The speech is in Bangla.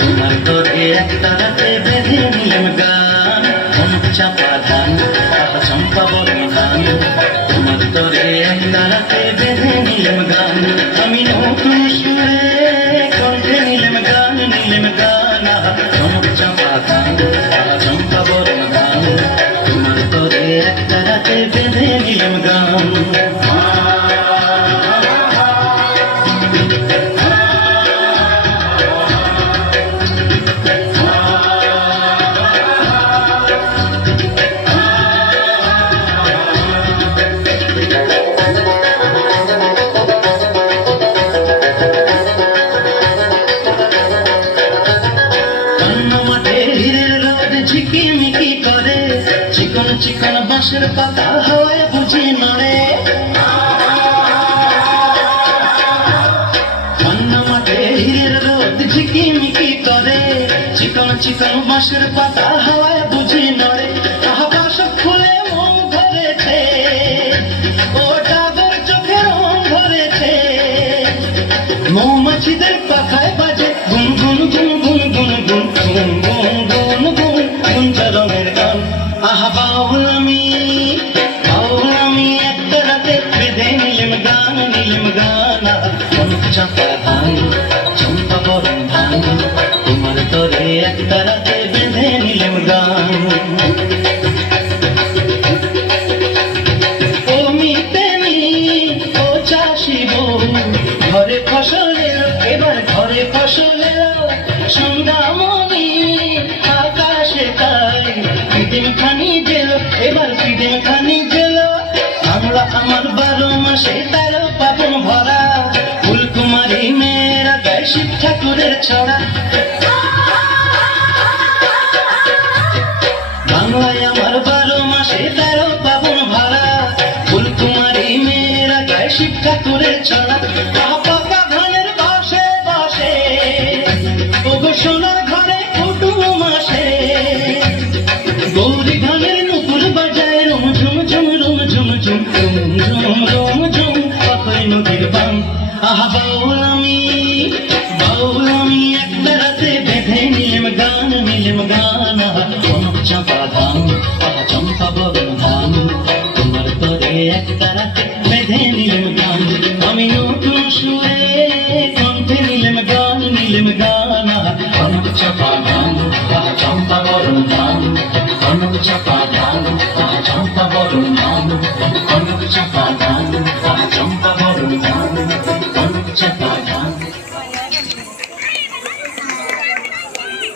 তোমার তোরে একটা রাতে বেঁধে নিলাম গান, অনেক চাপা ধান চম্পা বরণ ধান। তোমার তোরে একটা রাতে বেঁধে নিলাম গান, আমি নতুন সুরে কণ্ঠে নিলাম গান, নিলাম গান অনেক চাপা ধান চম্পা বরণ ধান। তোমার তোরে একটা রাতে বেঁধে নিলাম গান। ঝিকিমিকি করে চিকন চিকন বাঁশের পাতা হাওয়ায় বুঝি নড়ে। অন্য মাঠে হীরের রোদ ঝিকিমিকি করে চিকন চিকন বাঁশের পাতা হাওয়ায় বুঝি নড়ে। আকাশ ফুলে মন ধরেছে, ও ডাবের চোখে রং ধরেছে, মৌমাছিদের পাখায় বাজে গুন গুন গুন গুন গুন গুন গুন গুন গুন গুন গুঞ্জা রঙের গান। আহা বাউল আমি একটা রাতে বেঁধে নিলাম গান, নিলাম গান অনেক চাপা ধান চম্পা বরণ ধান। তোমার তোরে একটা রাতে বেঁধে নিলাম গান। ও মিতেনি ও চাষি বউ, ঘরে ফসল এলো এবার ঘরে ফসল এলো, সন্ধ্যামণি আকাশে তাই পিদিম খানি জেলো, এবার পিদিম খানি জেলো। বাংলা আমার 12 মাসে 13 পাবন ভরা, ফুলকুমারী মেয়েরা গায় শিব ঠাকুরের ছড়া। বাংলায় আমার 12 মাসে 13 পাবন ভরা, ফুলকুমারী মেয়েরা গায় শিব ঠাকুরের ছড়া। পাকা ধানের বাসে বাসে ওগো সোনার ঘরে কুটুম আসে, গৌরী ধানের নুপুর বাজায় রুম ঝুম ঝুম রুম ঝুম ঝুম রুম ঝুম রুম ঝুম পাথই নদীর বান। আহা বাউল আমি একটা রাতে বেঁধে নিলাম গান, নিলাম গান অনেক চাপা ধান চম্পা বরণ ধান। তোমার তোরে একটা রাতে বেঁধে নিলাম গান, আমি নতুন সুরে কণ্ঠে নিলাম গান, নিলাম গান অনেক চাপা ধান চম্পা বরণ ধান, অনেক চাপা ধান চম্পা বরণ ধান।